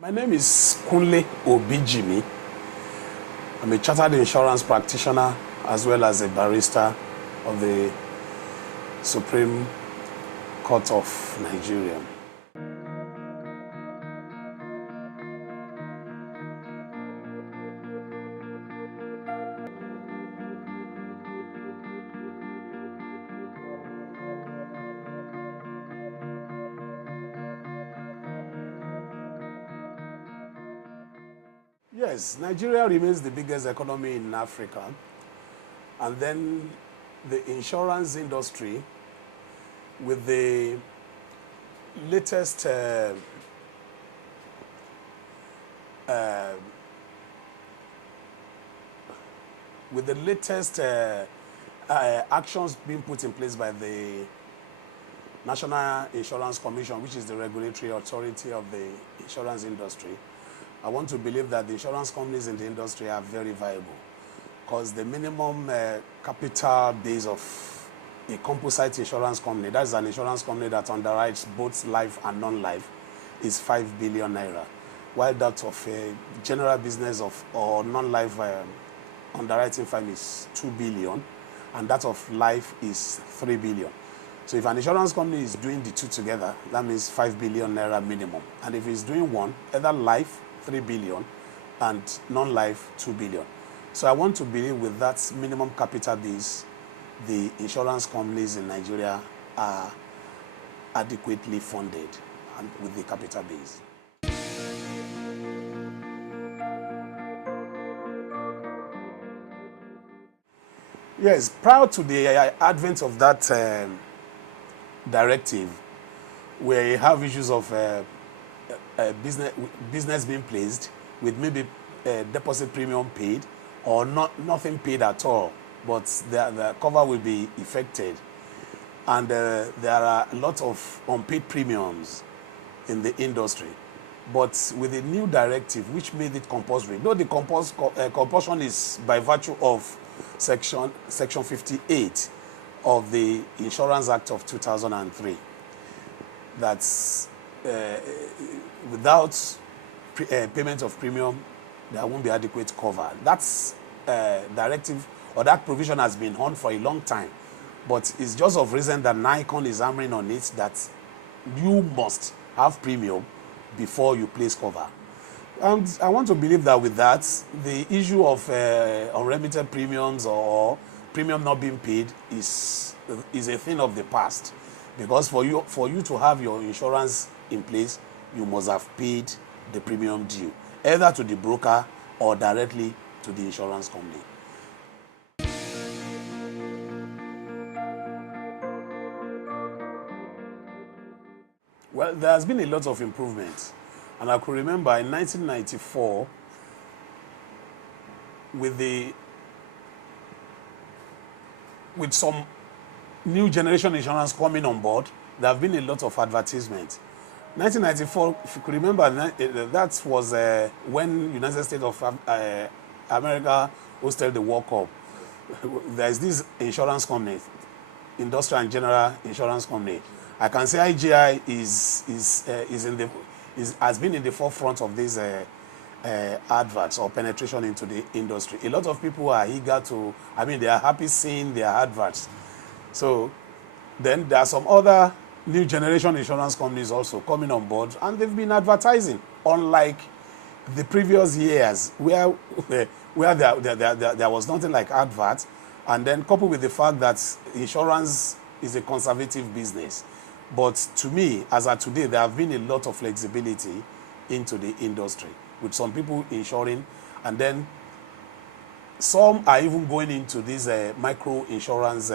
My name is Kunle Obijimi. I'm a chartered insurance practitioner as well as a barrister of the Supreme Court of Nigeria. Yes, Nigeria remains the biggest economy in Africa, and then the insurance industry, with the latest actions being put in place by the National Insurance Commission, which is the regulatory authority of the insurance industry, I want to believe that the insurance companies in the industry are very viable, because the minimum capital base of a composite insurance company, that is an insurance company that underwrites both life and non-life, is 5 billion naira, while that of a general business or non-life underwriting firm is 2 billion, and that of life is 3 billion. So if an insurance company is doing the two together, that means 5 billion naira minimum. And if it's doing one, either life, 3 billion, and non-life, 2 billion. So I want to believe with that minimum capital base, the insurance companies in Nigeria are adequately funded and with the capital base. Yes, prior to the advent of that directive, where you have issues of business being placed with maybe deposit premium paid or nothing paid at all, but the cover will be affected, and there are a lot of unpaid premiums in the industry. But with the new directive, which made it compulsory, though the compulsion is by virtue of section 58 of the Insurance Act of 2003, that's without payment of premium, there won't be adequate cover. That's directive, or that provision has been on for a long time, but it's just of reason that NICON is hammering on it that you must have premium before you place cover. And I want to believe that with that, the issue of unremitted premiums or premium not being paid is a thing of the past, because for you to have your insurance in place, you must have paid the premium due, either to the broker or directly to the insurance company. Well, there has been a lot of improvements, and I could remember in 1994, with some new generation insurance coming on board, there have been a lot of advertisements. 1994, if you could remember, that was when United States of America hosted the World Cup. There is this insurance company, Industrial and General Insurance Company. I can say IGI has been in the forefront of these adverts or penetration into the industry. A lot of people are eager to, they are happy seeing their adverts. So then there are some other new generation insurance companies also coming on board, and they've been advertising, unlike the previous years where there was nothing like adverts, and then coupled with the fact that insurance is a conservative business. But to me, as of today, there have been a lot of flexibility into the industry, with some people insuring, and then some are even going into these micro insurance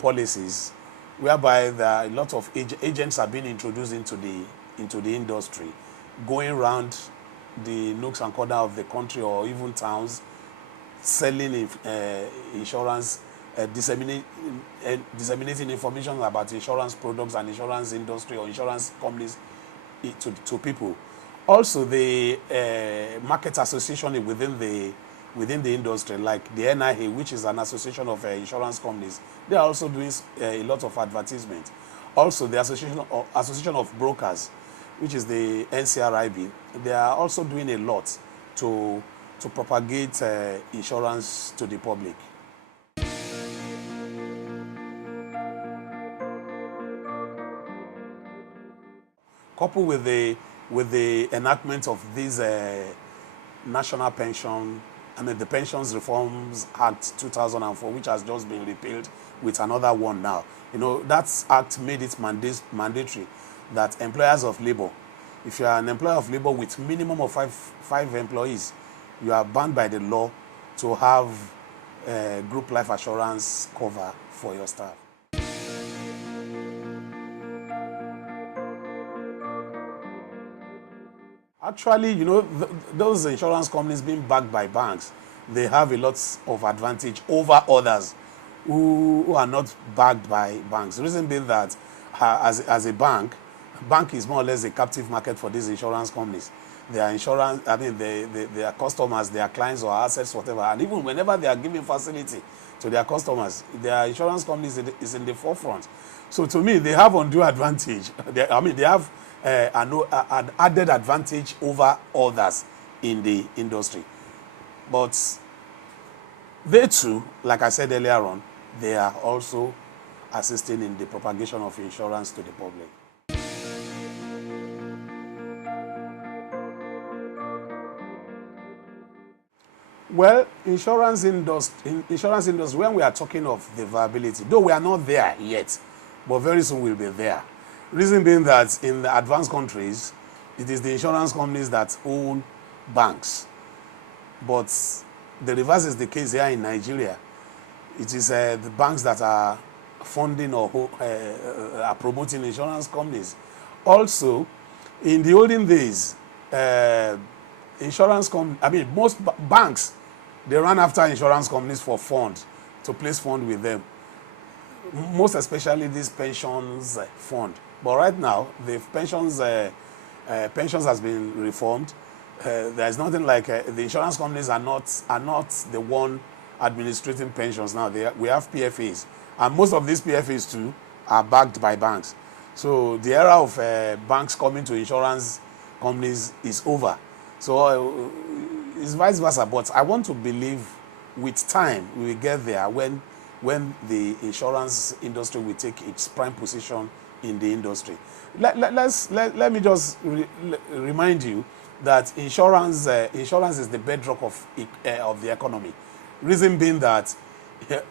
policies, whereby there are a lot of agents are being introduced into the industry, going around the nooks and corners of the country or even towns, selling insurance, disseminating information about insurance products and insurance industry or insurance companies to people. Also, the market association within the industry, like the NIA, which is an association of insurance companies, they are also doing a lot of advertisement. Also, the association of brokers, which is the NCRIB, they are also doing a lot to propagate insurance to the public. Coupled with the enactment of this national pension, the Pensions Reforms Act 2004, which has just been repealed with another one now. You know, that act made it mandatory that employers of labor, if you are an employer of labor with minimum of five employees, you are bound by the law to have group life assurance cover for your staff. Actually, you know, those insurance companies being backed by banks, they have a lot of advantage over others who are not backed by banks. The reason being that as a bank is more or less a captive market for these insurance companies. Their insurance, their customers, their clients or assets, whatever. And even whenever they are giving facility to their customers, their insurance companies is in the forefront. So to me, they have undue advantage. They have an added advantage over others in the industry. But they too, like I said earlier on, they are also assisting in the propagation of insurance to the public. Well, insurance industry, when we are talking of the viability, though we are not there yet, but very soon we'll be there. Reason being that in the advanced countries, it is the insurance companies that own banks. But the reverse is the case here in Nigeria. It is the banks that are funding or are promoting insurance companies. Also, in the olden days, most banks, they ran after insurance companies for funds, to place fund with them. Most especially this pensions fund. But right now, the pensions has been reformed. There's nothing like the insurance companies are not the one administrating pensions now. We have PFAs, and most of these PFAs too are backed by banks. So the era of banks coming to insurance companies is over. So it's vice versa. But I want to believe with time we will get there when the insurance industry will take its prime position in the industry. Let me just remind you that insurance is the bedrock of the economy. Reason being that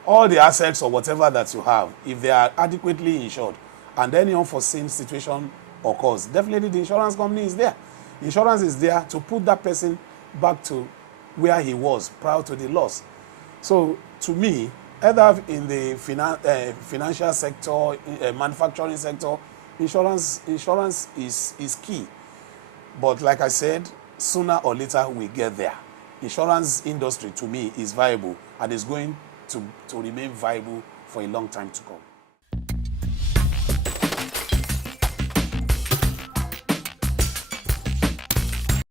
all the assets or whatever that you have, if they are adequately insured and any unforeseen situation occurs, definitely the insurance company is there. Insurance is there to put that person back to where he was prior to the loss. So to me, either in the financial sector, manufacturing sector, insurance is key. But like I said, sooner or later we get there. Insurance industry to me is viable and is going to remain viable for a long time to come.